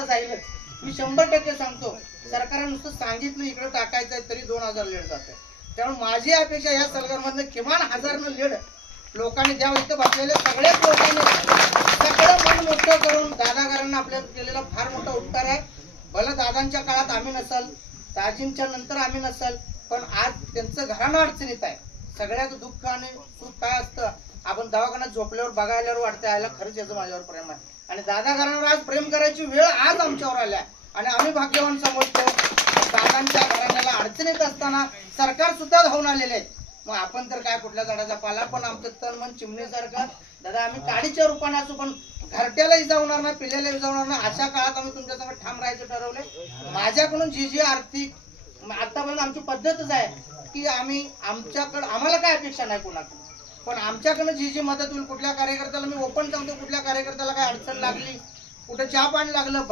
दादा जाईलच, मी 100% सांगतो. सरकारने नुसतं सांगितलं इकडे टाकायचं आहे तरी 2000 लीड जाते. त्यामुळे माझी अपेक्षा या सलगरमधनं किमान 1000 लीड लोकांनी द्यावं. इथं बसलेले सगळेच लोकांनी सगळं मन मोठं करून दादागारांना आपल्याला केलेला फार मोठा उपकार आहे. भलं दादांच्या काळात आम्ही नसल, दाजींच्या नंतर आम्ही नसल, पण आज त्यांचं घराणं अडचणीत आहे. सगळ्याचं दुःख आणि सुख काय असतं आपण दवाखान्यात झोपल्यावर बघायल्यावर वाटतं यायला खरंच याचं माझ्यावर प्रेम आहे. आणि दादागारांवर आज प्रेम करायची वेळ आज आमच्यावर आल्या आणि आम्ही भाग्यवान समजतो. दादांच्या घराण्याला अडचणीत असताना सरकार सुद्धा धावून आलेले आहेत. मग आपण तर काय कुठल्या झाडाचा पाला, पण आमचं तन मन चिमणीसारखं दादा आम्ही काडीच्या रूपाने असू, पण घरट्यालाही जाऊणार ना पिल्ल्यालाही जाऊणार ना अशा काळात आम्ही तुमच्यासमोर ठाम राहायचं ठरवले. माझ्याकडून जी आर्थिक आतापर्यंत आमची पद्धतच आहे की आम्हाला काय अपेक्षा नाही कोणाकडून, पण आमच्याकडनं जी मदत होईल कुठल्या कार्यकर्त्याला मी ओपन सांगतो, कुठल्या कार्यकर्त्याला काय अडचण लागली, कुठे चहा पाणी लागलं